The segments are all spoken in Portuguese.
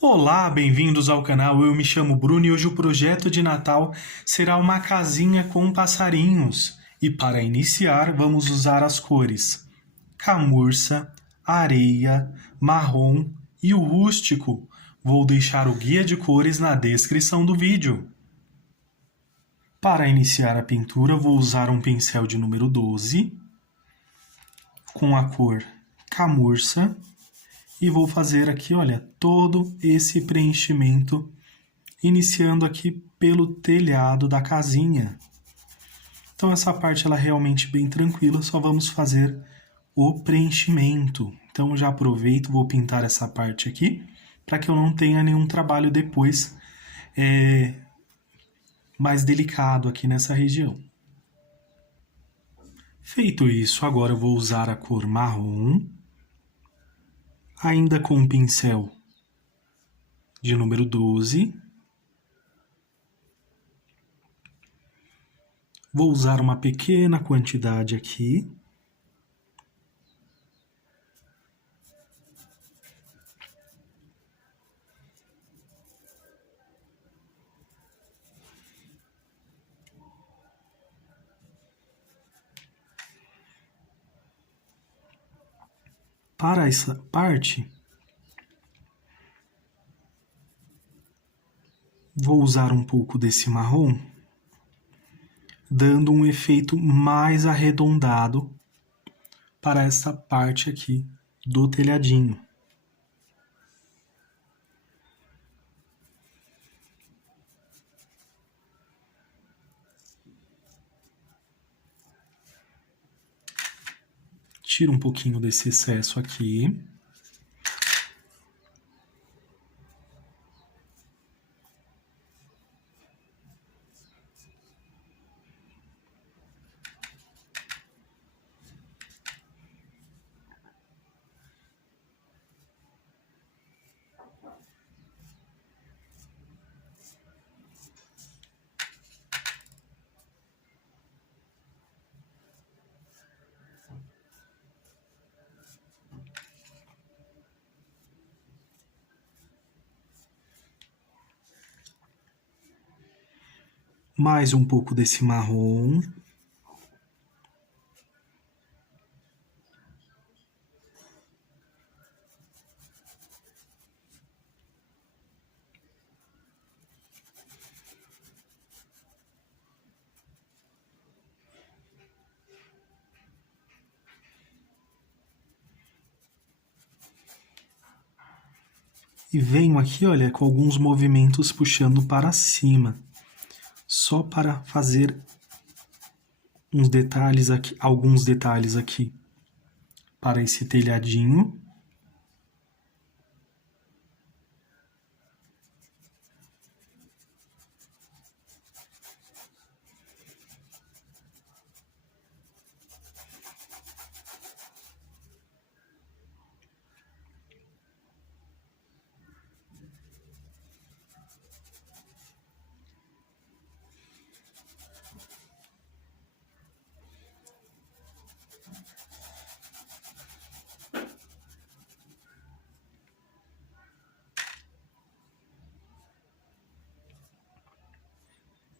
Olá, bem-vindos ao canal. Eu me chamo Bruno e hoje o projeto de Natal será uma casinha com passarinhos. E para iniciar, vamos usar as cores camurça, areia, marrom e o rústico. Vou deixar o guia de cores na descrição do vídeo. Para iniciar a pintura, vou usar um pincel de número 12 com a cor camurça. E vou fazer aqui, olha, todo esse preenchimento, iniciando aqui pelo telhado da casinha. Então essa parte ela é realmente bem tranquila, só vamos fazer o preenchimento. Então já aproveito, vou pintar essa parte aqui, para que eu não tenha nenhum trabalho depois mais delicado aqui nessa região. Feito isso, agora eu vou usar a cor marrom, ainda com o pincel de número 12. Vou usar uma pequena quantidade aqui. Para essa parte, vou usar um pouco desse marrom, dando um efeito mais arredondado para essa parte aqui do telhadinho. Tiro um pouquinho desse excesso aqui. Mais um pouco desse marrom. E venho aqui, olha, com alguns movimentos puxando para cima. Só para fazer uns detalhes aqui, alguns detalhes aqui para esse telhadinho.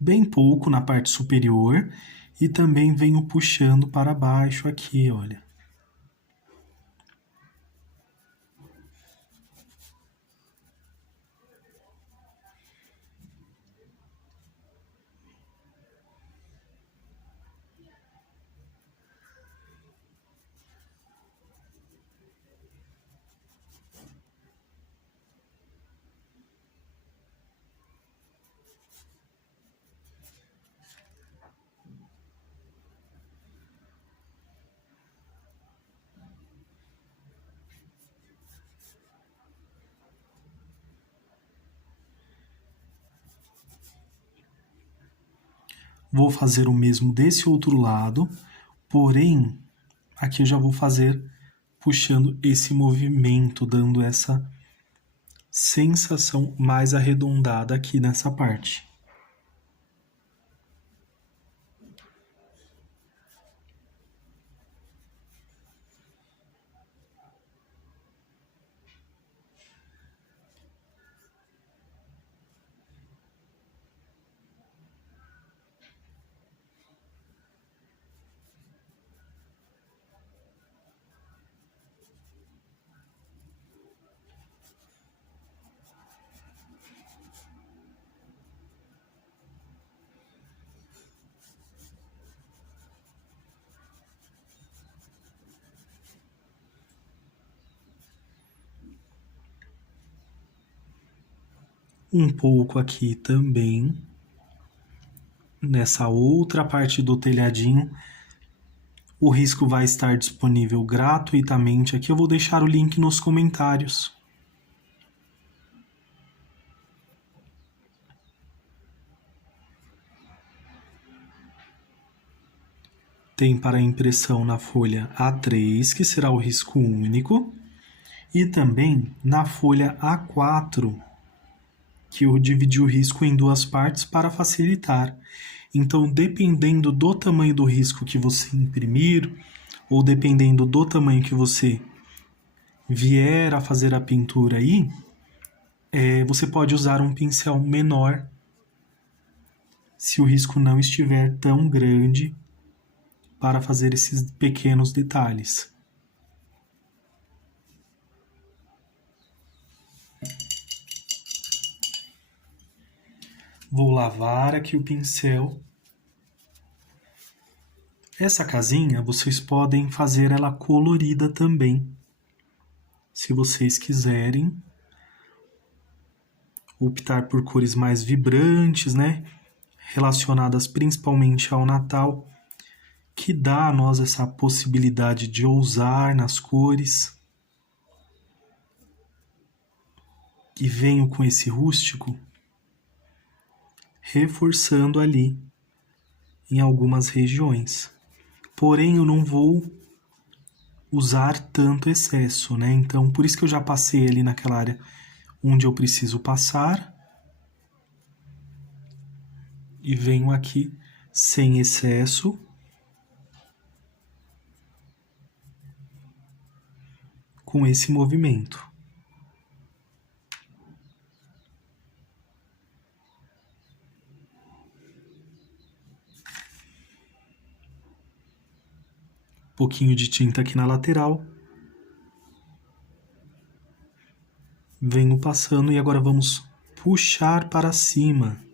Bem pouco na parte superior e também venho puxando para baixo aqui, olha. Vou fazer o mesmo desse outro lado, porém, aqui eu já vou fazer puxando esse movimento, dando essa sensação mais arredondada aqui nessa parte. Um pouco aqui também, nessa outra parte do telhadinho. O risco vai estar disponível gratuitamente. Aqui eu vou deixar o link nos comentários. Tem para impressão na folha A3, que será o risco único, e também na folha A4, que eu dividi o risco em duas partes para facilitar. Então, dependendo do tamanho do risco que você imprimir, ou dependendo do tamanho que você vier a fazer a pintura aí, você pode usar um pincel menor se o risco não estiver tão grande para fazer esses pequenos detalhes. Vou lavar aqui o pincel. Essa casinha vocês podem fazer ela colorida também, se vocês quiserem. Optar por cores mais vibrantes, né? Relacionadas principalmente ao Natal, que dá a nós essa possibilidade de ousar nas cores. E venho com esse rústico, reforçando ali em algumas regiões. Porém, eu não vou usar tanto excesso, né? Então, por isso que eu já passei ali naquela área onde eu preciso passar. E venho aqui sem excesso. Com esse movimento. Um pouquinho de tinta aqui na lateral. Venho passando e agora vamos puxar para cima.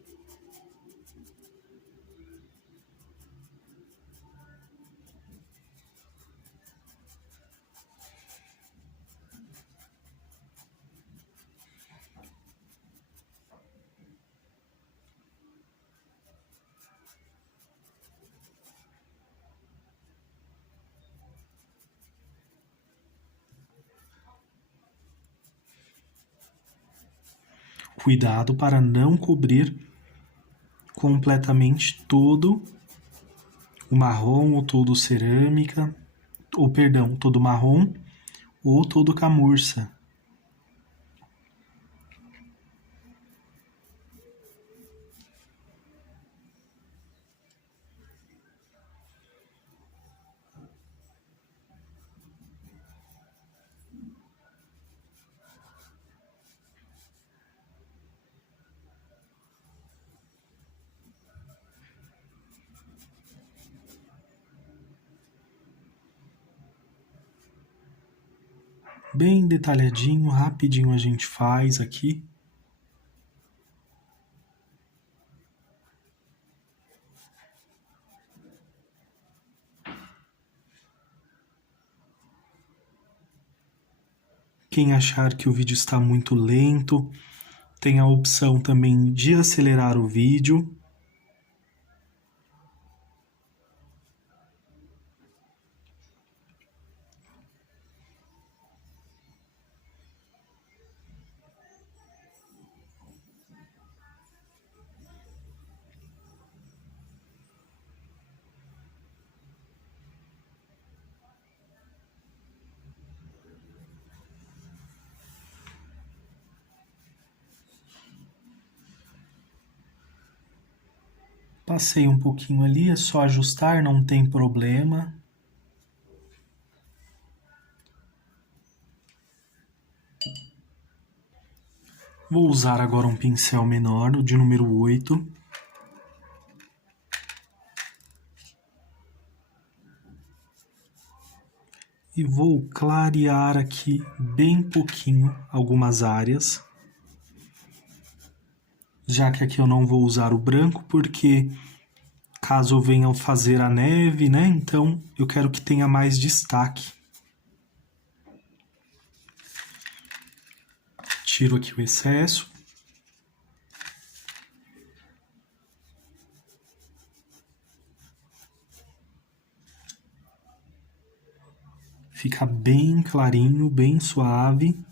Cuidado para não cobrir completamente todo o marrom ou todo cerâmica, ou perdão, todo marrom ou todo camurça. Bem detalhadinho, rapidinho a gente faz aqui. Quem achar que o vídeo está muito lento, tem a opção também de acelerar o vídeo. Passei um pouquinho ali, é só ajustar, não tem problema. Vou usar agora um pincel menor, o de número 8. E vou clarear aqui bem pouquinho algumas áreas. Já que aqui eu não vou usar o branco, porque caso eu venha fazer a neve, né? Então eu quero que tenha mais destaque. Tiro aqui o excesso. Fica bem clarinho, bem suave.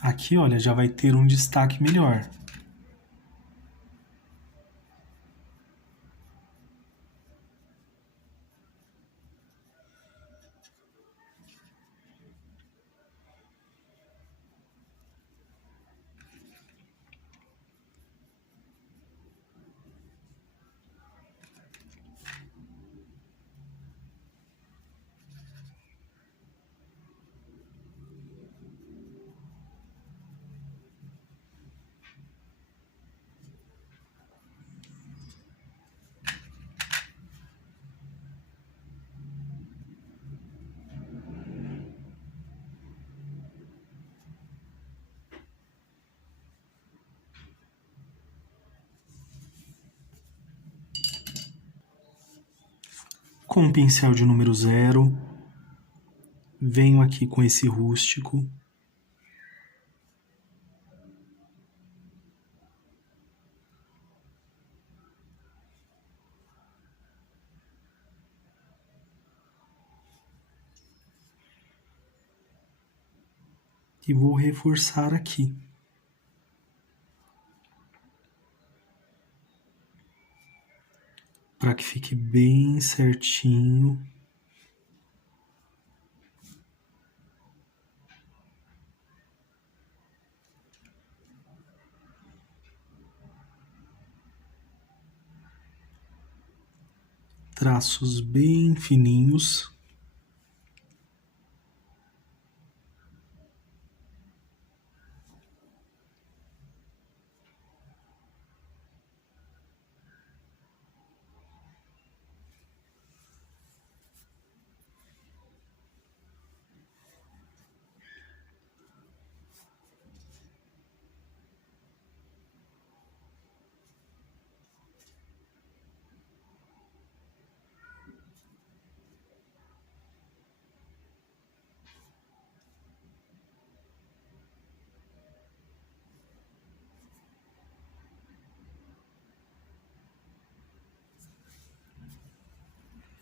Aqui, olha, já vai ter um destaque melhor. Com o pincel de número 0, venho aqui com esse rústico. E vou reforçar aqui. Para que fique bem certinho. Traços bem fininhos.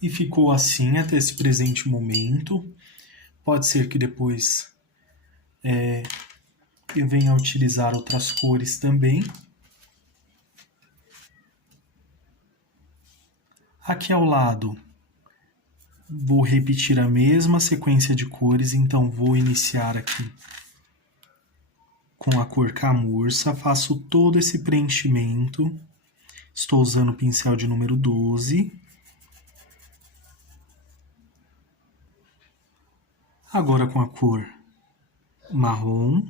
E ficou assim até esse presente momento. Pode ser que depois eu venha a utilizar outras cores também. Aqui ao lado, vou repetir a mesma sequência de cores, então vou iniciar aqui com a cor camurça, faço todo esse preenchimento. Estou usando o pincel de número 12. Agora com a cor marrom.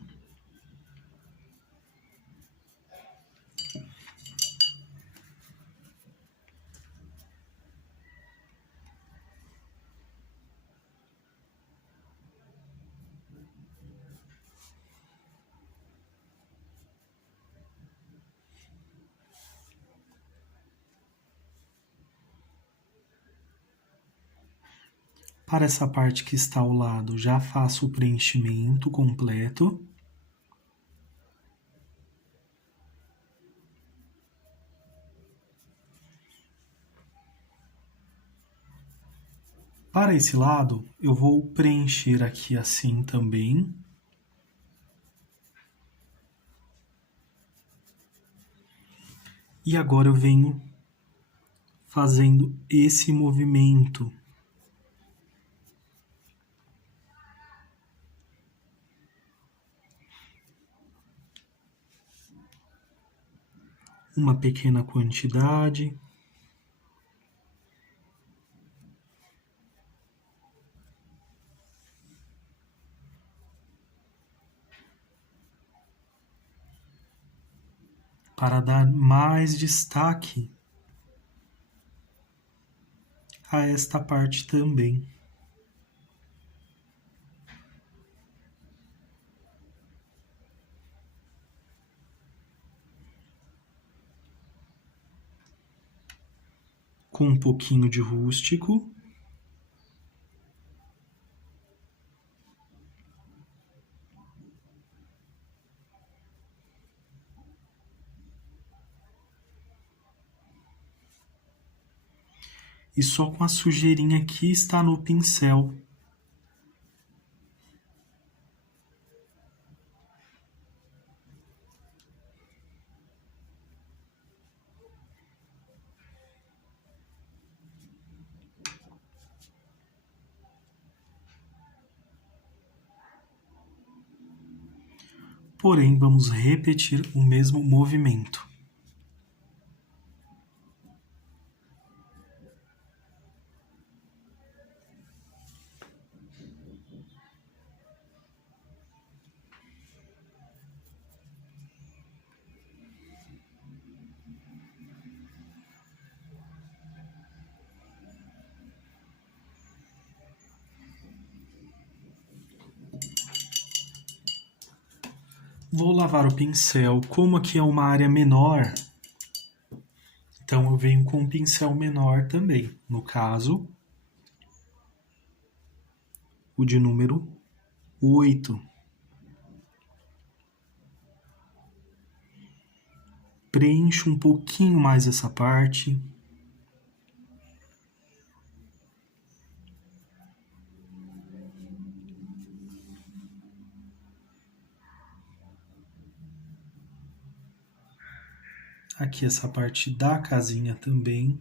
Para essa parte que está ao lado, já faço o preenchimento completo. Para esse lado, eu vou preencher aqui assim também. E agora eu venho fazendo esse movimento. Uma pequena quantidade. Para dar mais destaque a esta parte também. Com um pouquinho de rústico. e só com a sujeirinha que está no pincel. Porém, vamos repetir o mesmo movimento. Vou lavar o pincel. Como aqui é uma área menor, então eu venho com um pincel menor também. No caso, o de número 8. Preencho um pouquinho mais essa parte. Aqui essa parte da casinha também.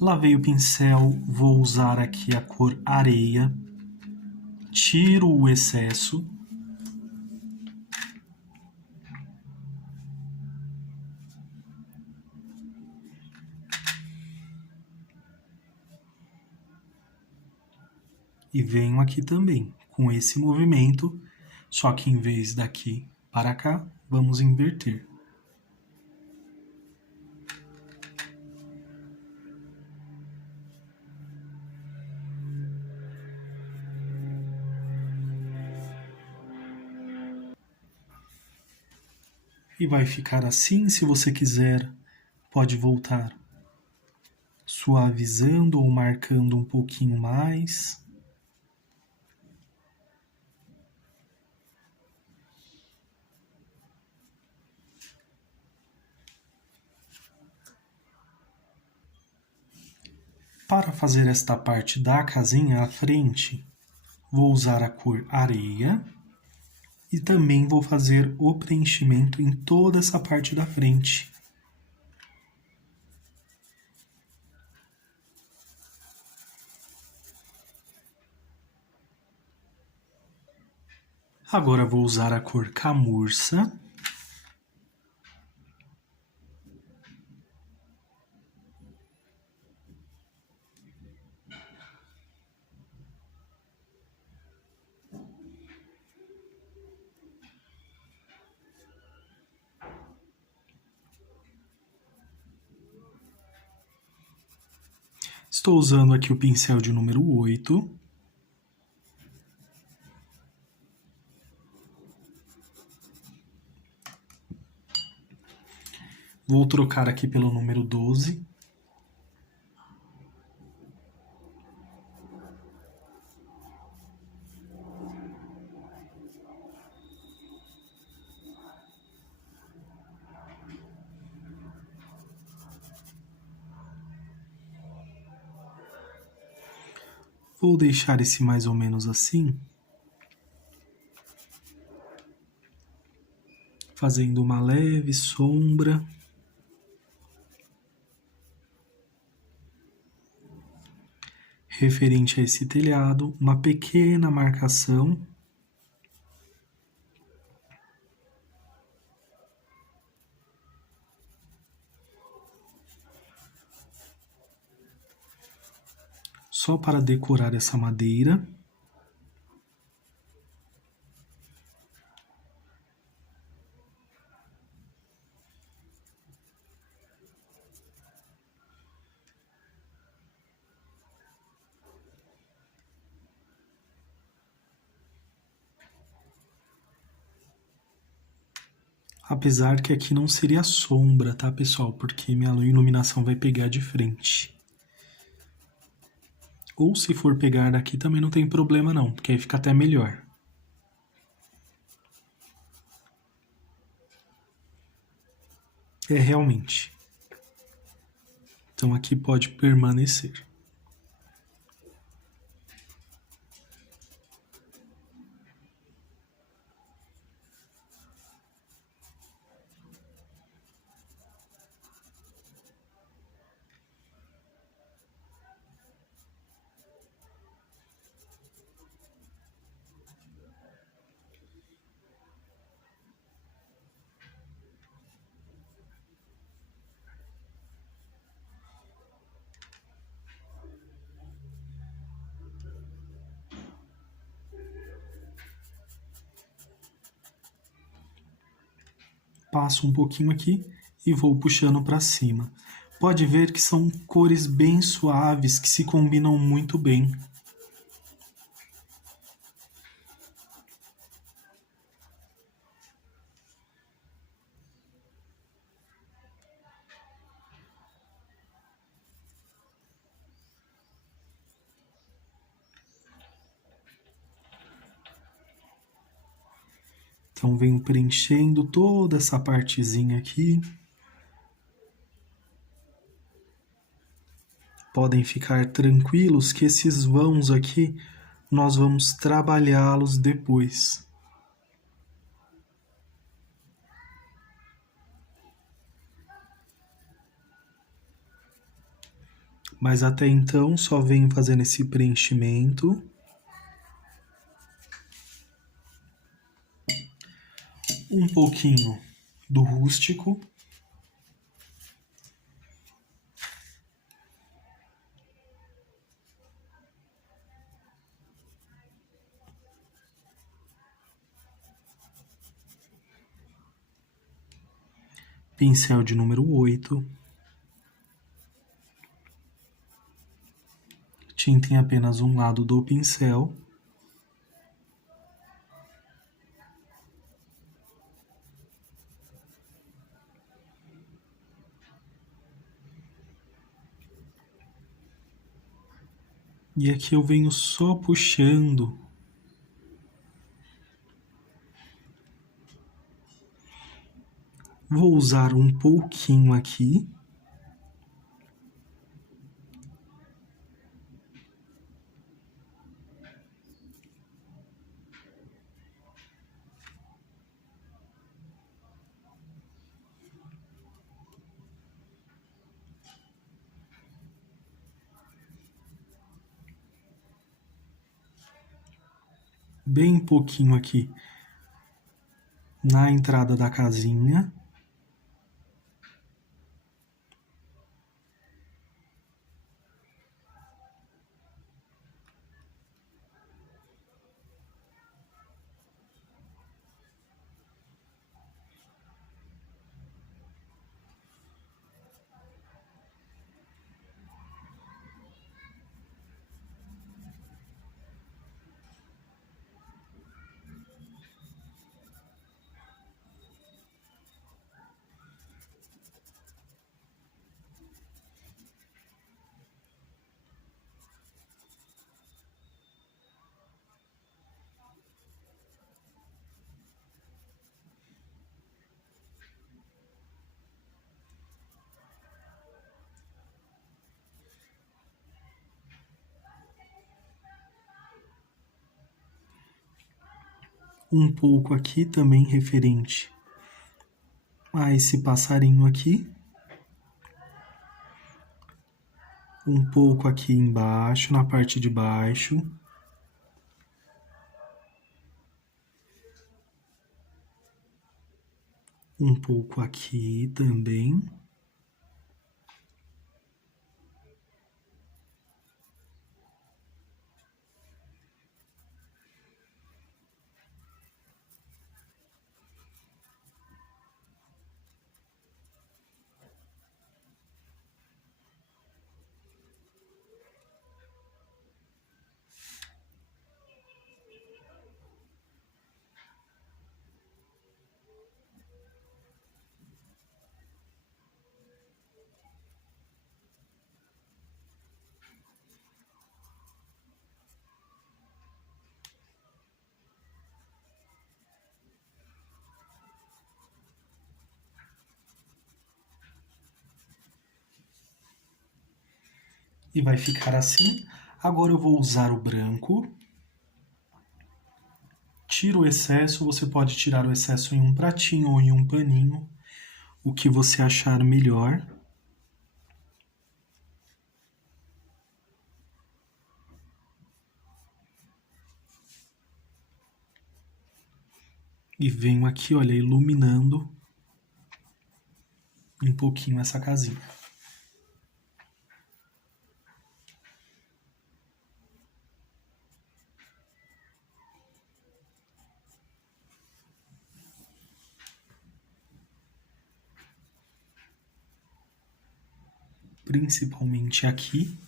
Lavei o pincel, vou usar aqui a cor areia. Tiro o excesso. E venho aqui também, com esse movimento, só que em vez daqui para cá, vamos inverter. E vai ficar assim. Se você quiser, pode voltar suavizando ou marcando um pouquinho mais. Para fazer esta parte da casinha à frente, vou usar a cor areia e também vou fazer o preenchimento em toda essa parte da frente. Agora vou usar a cor camurça. Estou usando aqui o pincel de número 8. Vou trocar aqui pelo número 12. Vou deixar esse mais ou menos assim, fazendo uma leve sombra. Referente a esse telhado, uma pequena marcação. Só para decorar essa madeira. Apesar que aqui não seria sombra, tá, pessoal? Porque minha iluminação vai pegar de frente. Ou se for pegar daqui também não tem problema não, porque aí fica até melhor. É realmente. Então aqui pode permanecer. Passo um pouquinho aqui e vou puxando para cima. Pode ver que são cores bem suaves que se combinam muito bem. Então venho preenchendo toda essa partezinha aqui. Podem ficar tranquilos que esses vãos aqui nós vamos trabalhá-los depois. Mas até então só venho fazendo esse preenchimento. Um pouquinho do rústico. Pincel de número 8. Tinta em apenas um lado do pincel. E aqui eu venho só puxando. Vou usar um pouquinho aqui. Bem pouquinho aqui na entrada da casinha. Um pouco aqui também referente a esse passarinho aqui. Um pouco aqui embaixo, na parte de baixo. Um pouco aqui também. E vai ficar assim. Agora eu vou usar o branco. Tiro o excesso, você pode tirar o excesso em um pratinho ou em um paninho, o que você achar melhor. E venho aqui, olha, iluminando um pouquinho essa casinha. Principalmente aqui.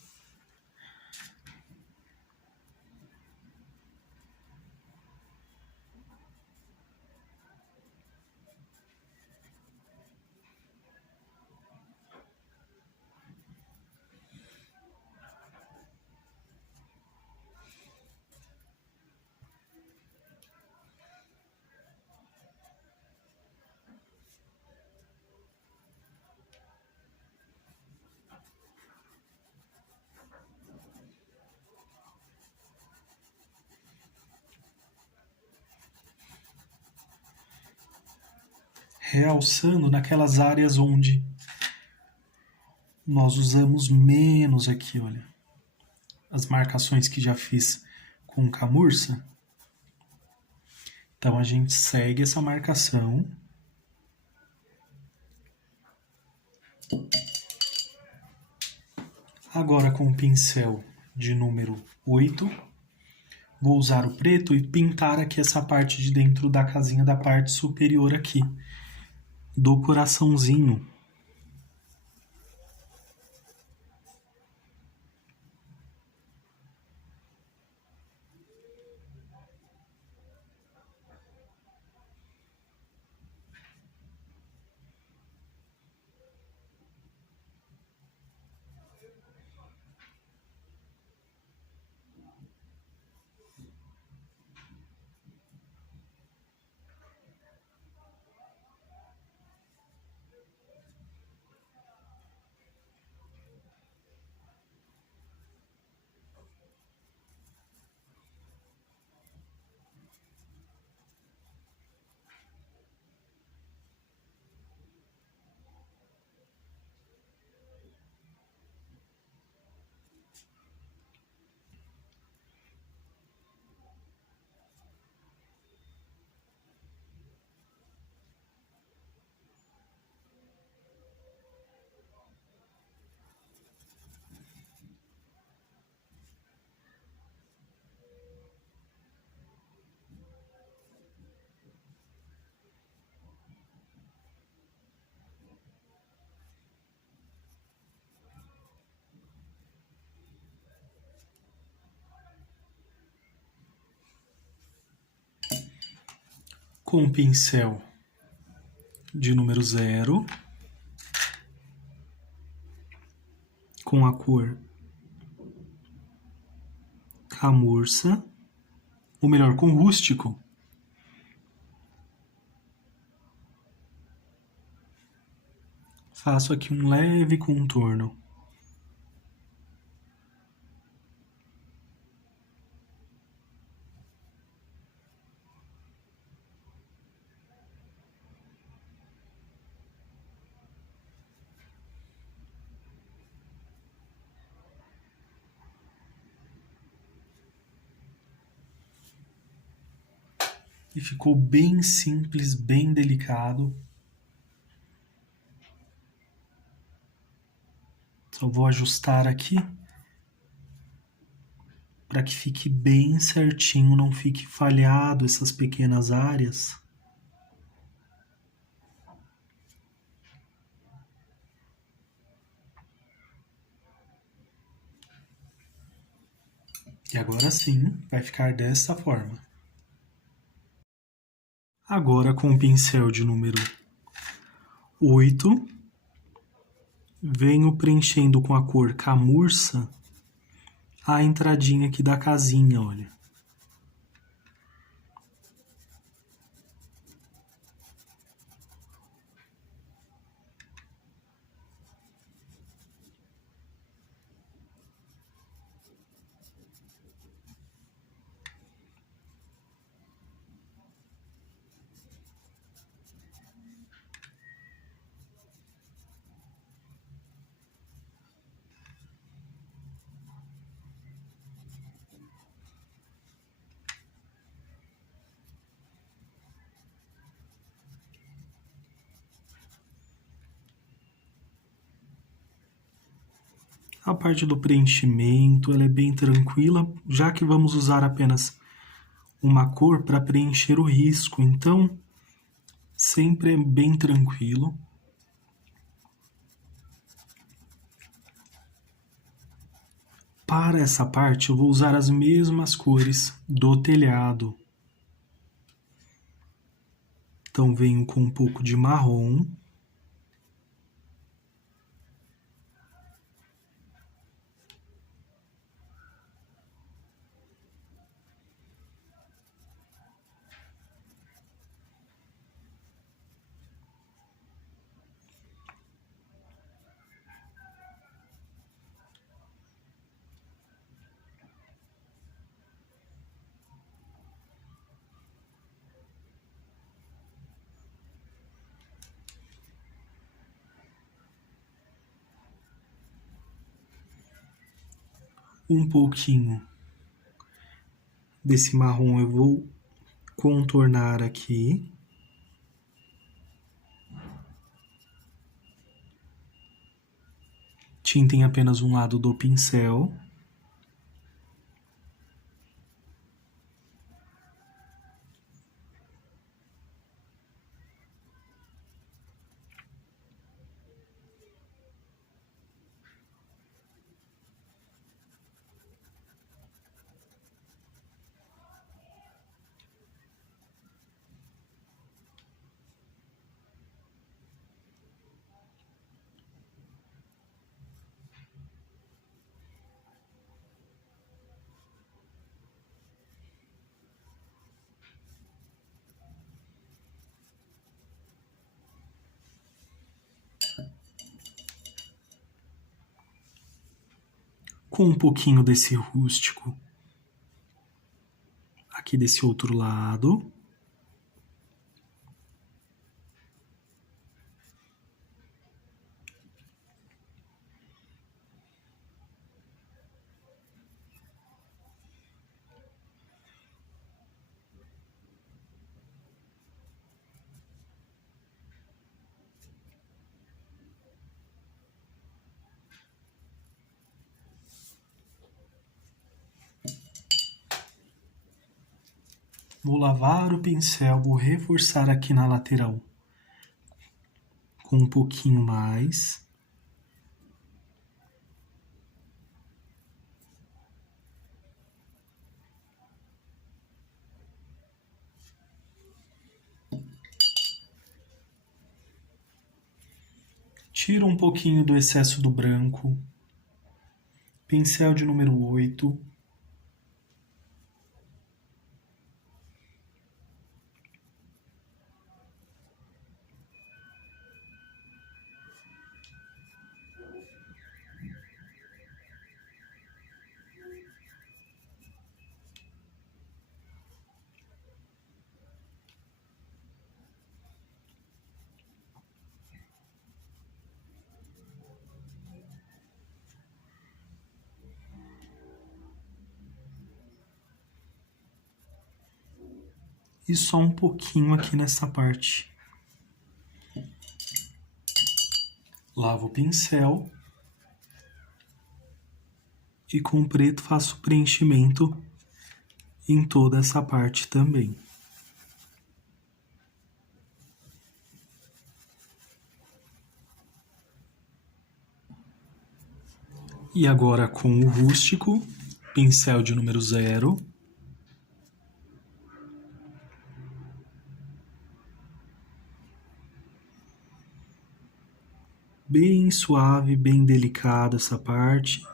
Realçando naquelas áreas onde nós usamos menos aqui, olha. As marcações que já fiz com camurça. Então a gente segue essa marcação. Agora com o pincel de número 8, vou usar o preto e pintar aqui essa parte de dentro da casinha da parte superior aqui, do coraçãozinho. Com o pincel de número 0, com a cor camurça, ou melhor, com rústico, faço aqui um leve contorno. E ficou bem simples, bem delicado. Só vou ajustar aqui para que fique bem certinho, não fique falhado essas pequenas áreas. E agora sim, vai ficar desta forma. Agora com o pincel de número 8, venho preenchendo com a cor camurça a entradinha aqui da casinha, olha. A parte do preenchimento, ela é bem tranquila, já que vamos usar apenas uma cor para preencher o risco, então sempre é bem tranquilo. Para essa parte eu vou usar as mesmas cores do telhado. Então venho com um pouco de marrom. Um pouquinho desse marrom eu vou contornar aqui. Tinta em apenas um lado do pincel. Com um pouquinho desse rústico aqui desse outro lado. Vou lavar o pincel, vou reforçar aqui na lateral com um pouquinho mais. Tiro um pouquinho do excesso do branco. Pincel de número 8. E só um pouquinho aqui nessa parte. Lavo o pincel. E com o preto faço preenchimento em toda essa parte também. E agora com o rústico, pincel de número 0. Bem suave, bem delicada essa parte.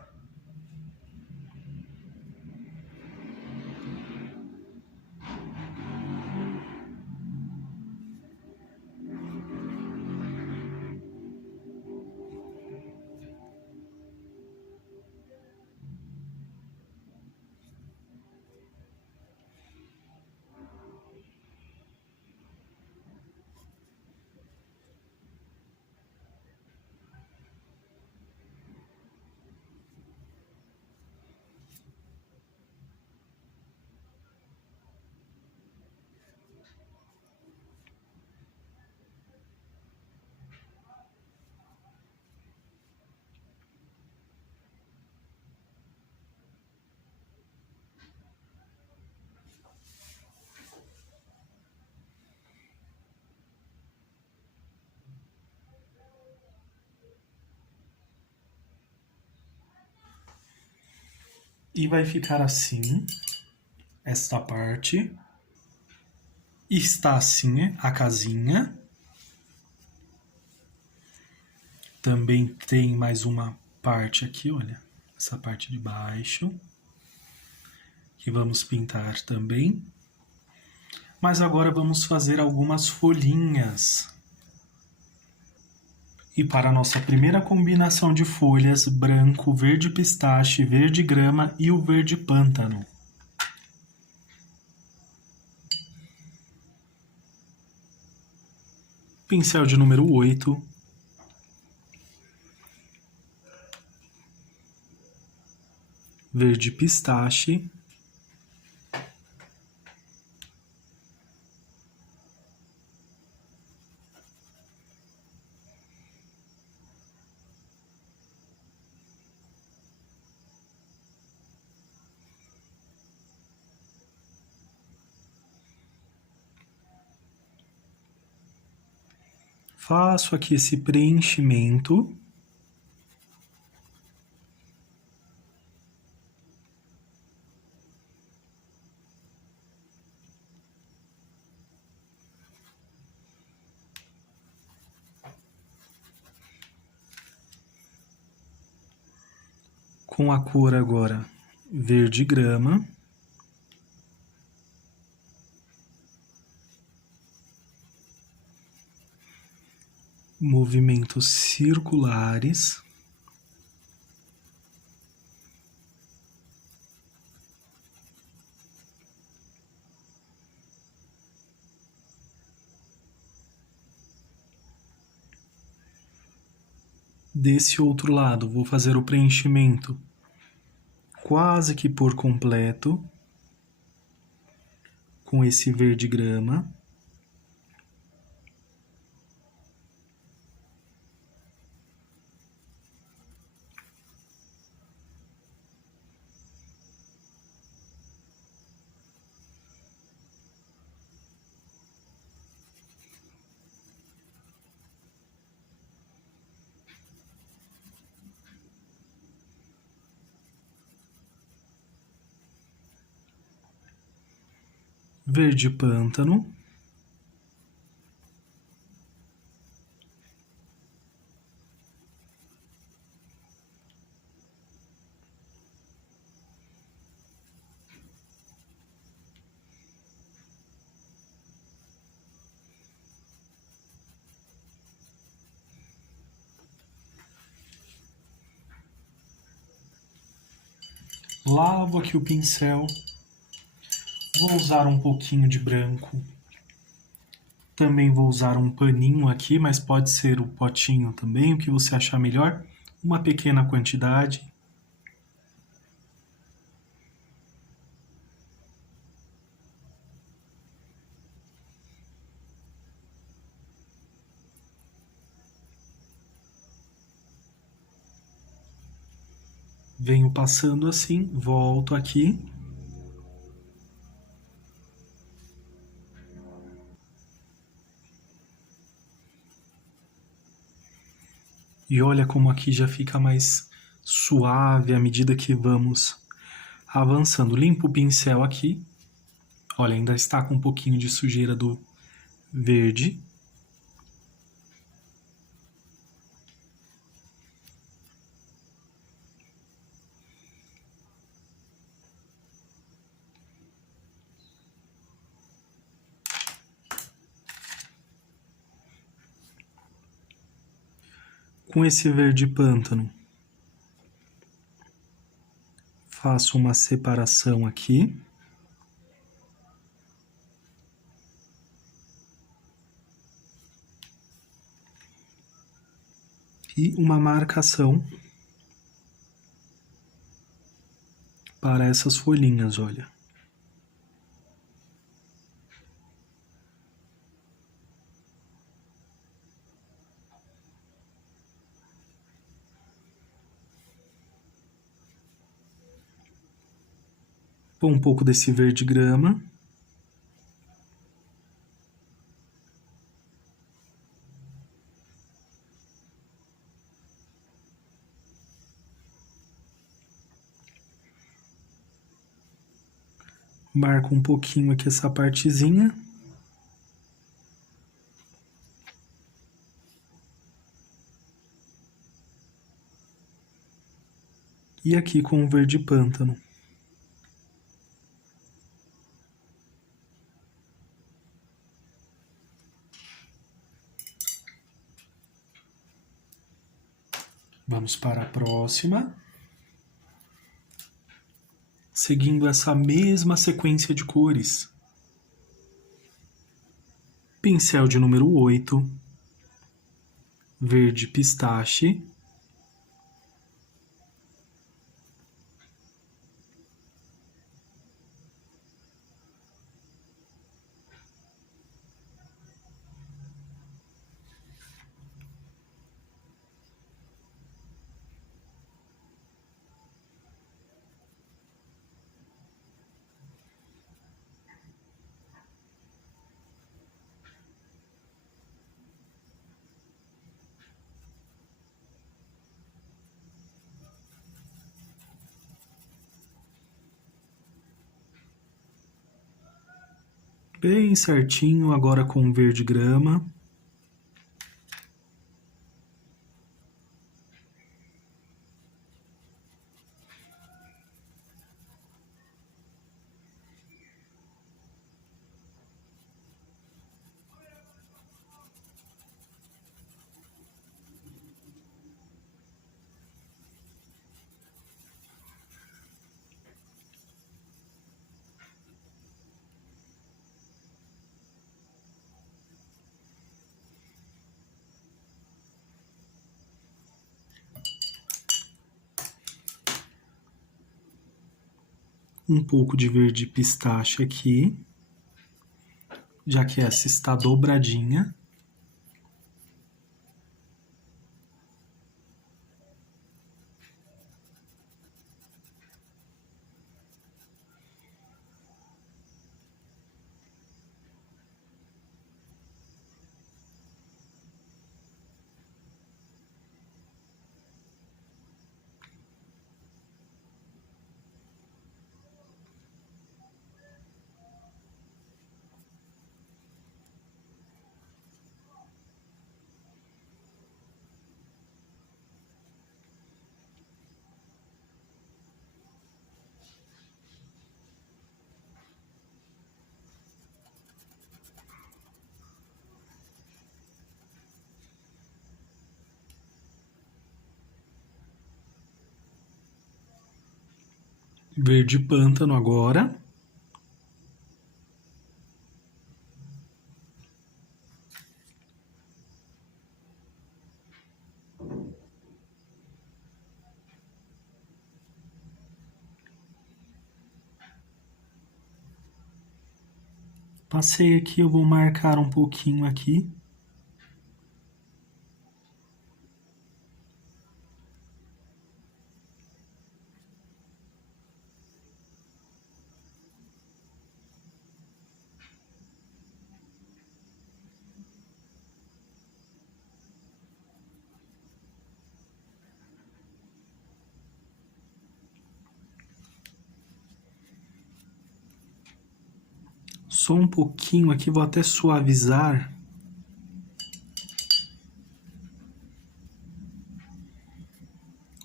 E vai ficar assim, esta parte. Está assim a casinha. Também tem mais uma parte aqui, olha, essa parte de baixo, que vamos pintar também. Mas agora vamos fazer algumas folhinhas. E para a nossa primeira combinação de folhas, branco, verde pistache, verde grama e o verde pântano. Pincel de número 8. Verde pistache. Faço aqui esse preenchimento. Com a cor agora verde grama. Movimentos circulares. Desse outro lado, vou fazer o preenchimento quase que por completo com esse verde grama. Verde pântano. Lavo aqui o pincel. Vou usar um pouquinho de branco. Também vou usar um paninho aqui, mas pode ser o potinho também, o que você achar melhor. Uma pequena quantidade. Venho passando assim, volto aqui. E olha como aqui já fica mais suave à medida que vamos avançando. Limpo o pincel aqui. Olha, ainda está com um pouquinho de sujeira do verde. Com esse verde pântano, faço uma separação aqui. E uma marcação para essas folhinhas, olha. Põe um pouco desse verde grama. Marco um pouquinho aqui essa partezinha. E aqui com o verde pântano. Vamos para a próxima. Seguindo essa mesma sequência de cores. Pincel de número 8. Verde pistache. Bem certinho, agora com verde grama. Um pouco de verde pistache aqui, já que essa está dobradinha. Verde pântano agora. Passei aqui, eu vou marcar um pouquinho aqui. Só um pouquinho aqui, vou até suavizar.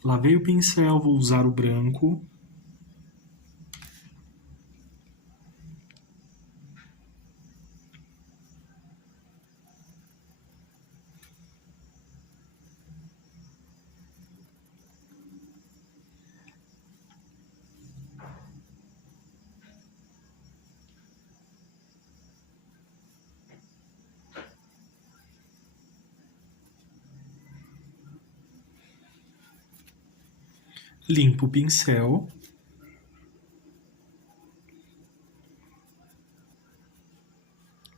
Lavei o pincel, vou usar o branco. Limpo o pincel.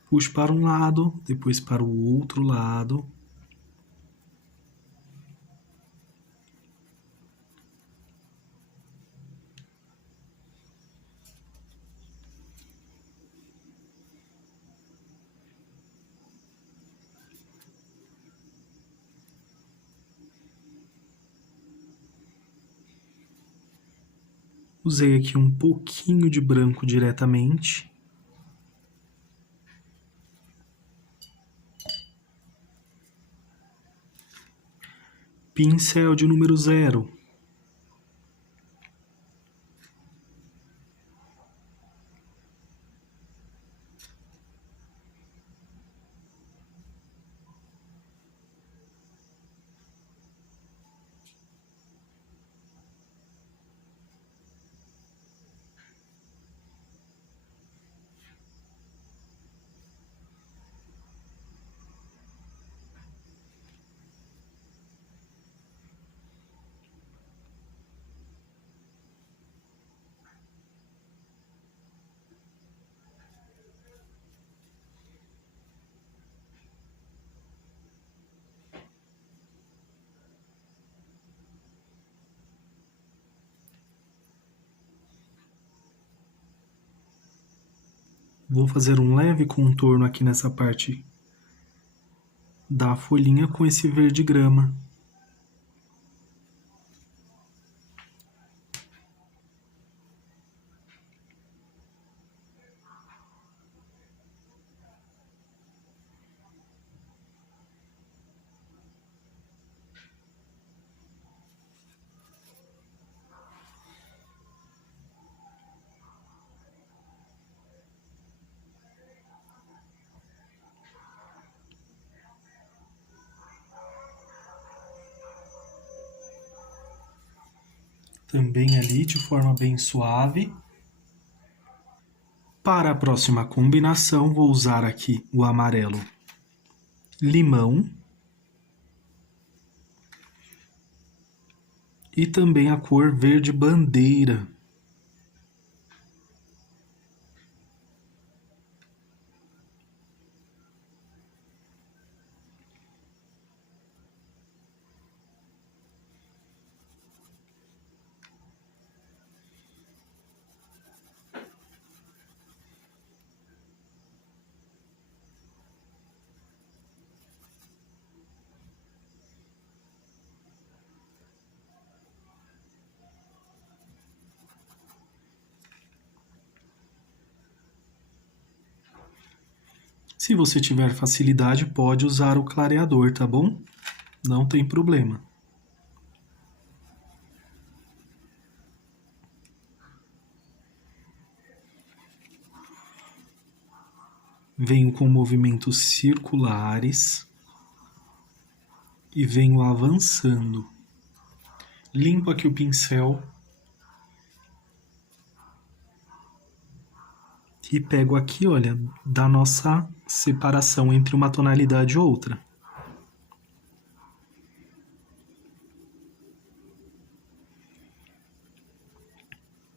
Puxo para um lado, depois para o outro lado. Usei aqui um pouquinho de branco diretamente. Pincel de número 0. Vou fazer um leve contorno aqui nessa parte da folhinha com esse verde grama. Também ali de forma bem suave. Para a próxima combinação, vou usar aqui o amarelo limão e também a cor verde bandeira. Se você tiver facilidade, pode usar o clareador, tá bom? Não tem problema. Venho com movimentos circulares e venho avançando. Limpo aqui o pincel e pego aqui, olha, da nossa separação entre uma tonalidade e outra.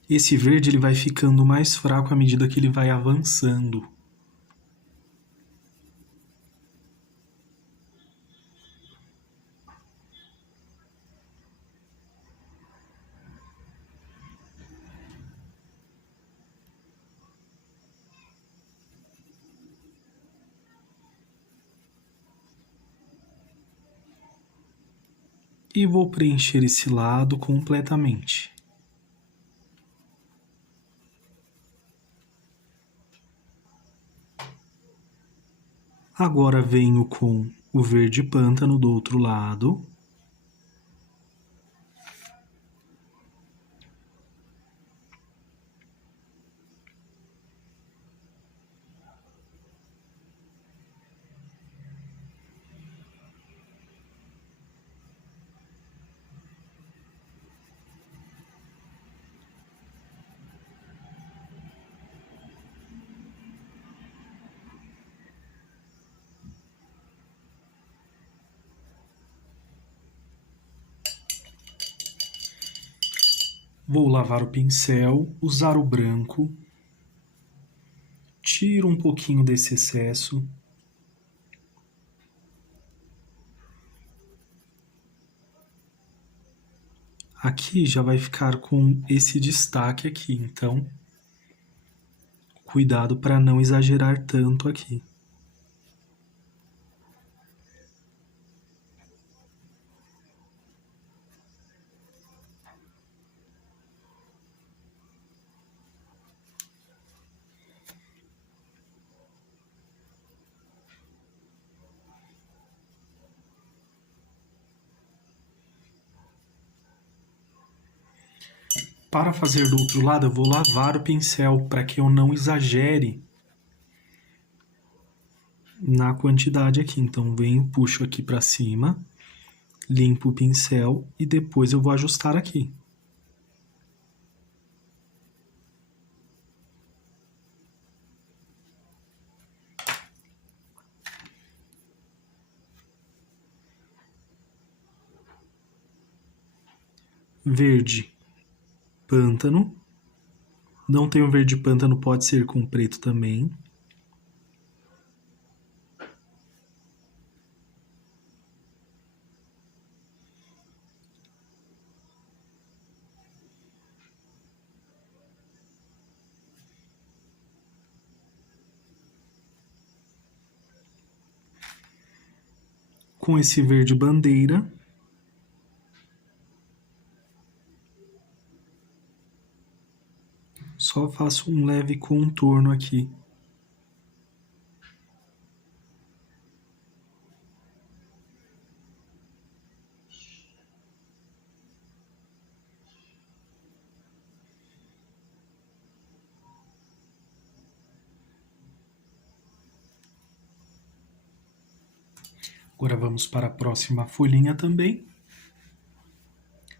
Esse verde ele vai ficando mais fraco à medida que ele vai avançando. E vou preencher esse lado completamente. Agora venho com o verde pântano do outro lado. Vou lavar o pincel, usar o branco, tiro um pouquinho desse excesso. Aqui já vai ficar com esse destaque aqui, então cuidado para não exagerar tanto aqui. Para fazer do outro lado, eu vou lavar o pincel para que eu não exagere na quantidade aqui. Então, venho, puxo aqui para cima, limpo o pincel e depois eu vou ajustar aqui. Verde, pântano. Não tem o verde pântano, pode ser com preto também. Com esse verde bandeira. Só faço um leve contorno aqui. Agora vamos para a próxima folhinha também,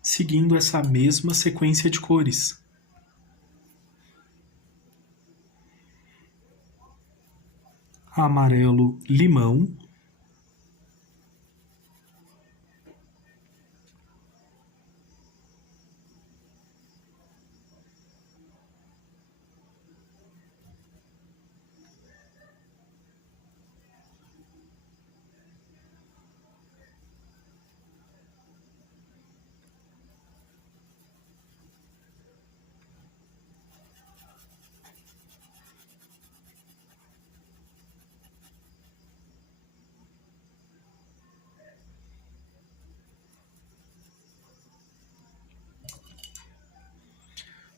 seguindo essa mesma sequência de cores. Amarelo limão.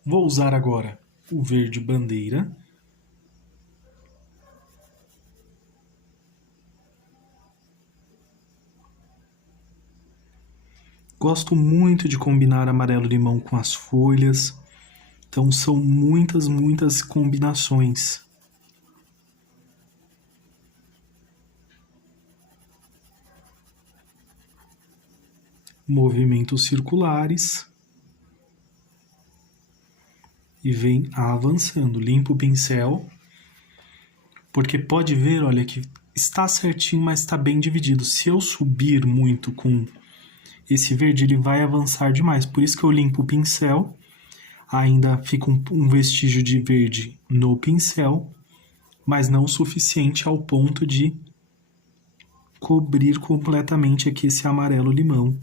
Vou usar agora o verde bandeira. Gosto muito de combinar amarelo-limão com as folhas. Então são muitas combinações. Movimentos circulares. E vem avançando. Limpo o pincel. Porque pode ver, olha, que está certinho, mas está bem dividido. Se eu subir muito com esse verde, ele vai avançar demais. Por isso que eu limpo o pincel. Ainda fica um vestígio de verde no pincel, mas não o suficiente ao ponto de cobrir completamente aqui esse amarelo-limão.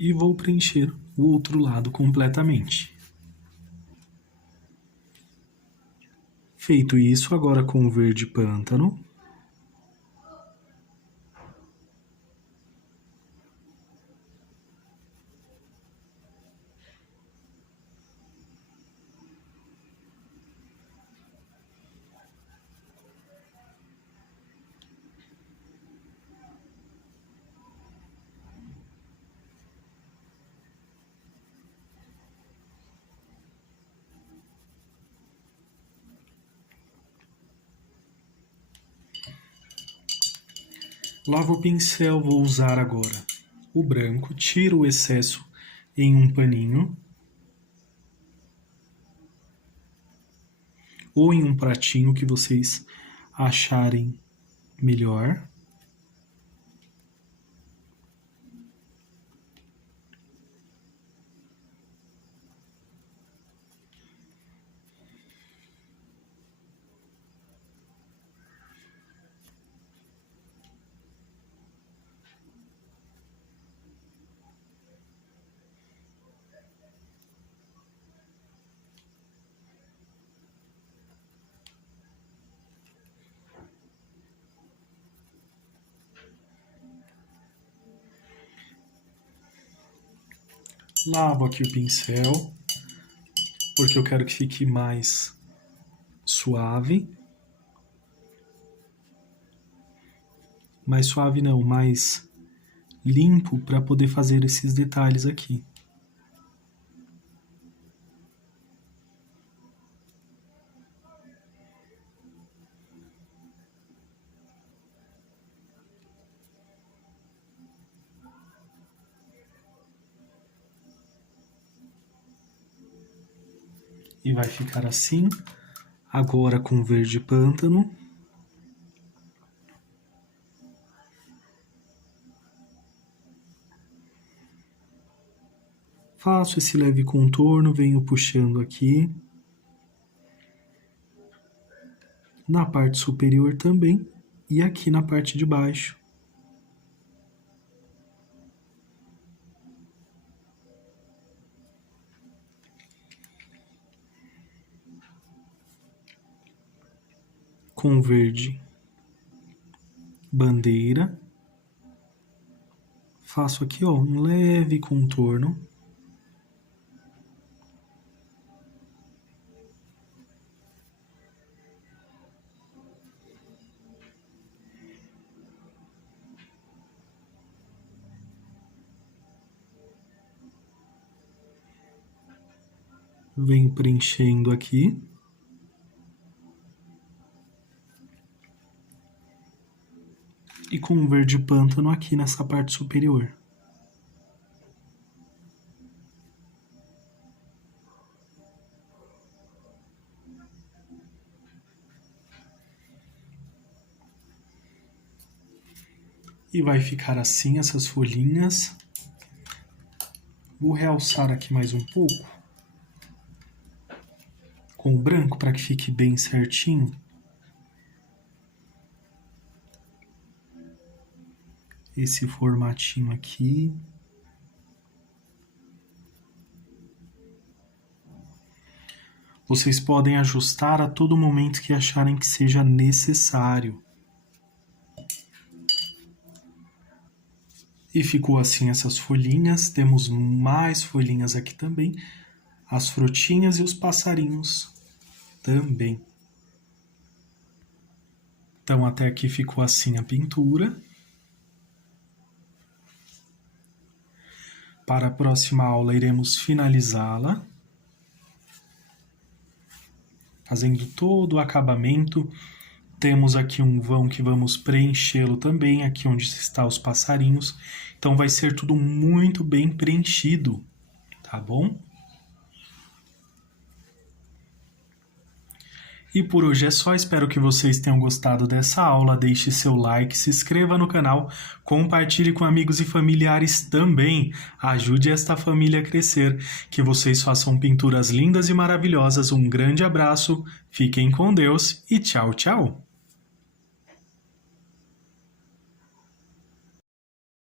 E vou preencher o outro lado completamente. Feito isso, agora com o verde pântano. Lavo o pincel, vou usar agora o branco, tiro o excesso em um paninho ou em um pratinho que vocês acharem melhor. Lavo aqui o pincel, porque eu quero que fique mais suave. Mais suave não, mais limpo para poder fazer esses detalhes aqui. E vai ficar assim. Agora com verde pântano. Faço esse leve contorno, venho puxando aqui. Na parte superior também. E aqui na parte de baixo. Com verde bandeira. Faço aqui, ó, um leve contorno. Venho preenchendo aqui. E com um verde pântano aqui nessa parte superior. E vai ficar assim essas folhinhas. Vou realçar aqui mais um pouco. Com o branco para que fique bem certinho. Esse formatinho aqui. Vocês podem ajustar a todo momento que acharem que seja necessário. E ficou assim essas folhinhas. Temos mais folhinhas aqui também. As frutinhas e os passarinhos também. Então até aqui ficou assim a pintura. Para a próxima aula iremos finalizá-la, fazendo todo o acabamento. Temos aqui um vão que vamos preenchê-lo também, aqui onde estão os passarinhos. Então vai ser tudo muito bem preenchido, tá bom? E por hoje é só, espero que vocês tenham gostado dessa aula, deixe seu like, se inscreva no canal, compartilhe com amigos e familiares também, ajude esta família a crescer, que vocês façam pinturas lindas e maravilhosas, um grande abraço, fiquem com Deus e tchau, tchau!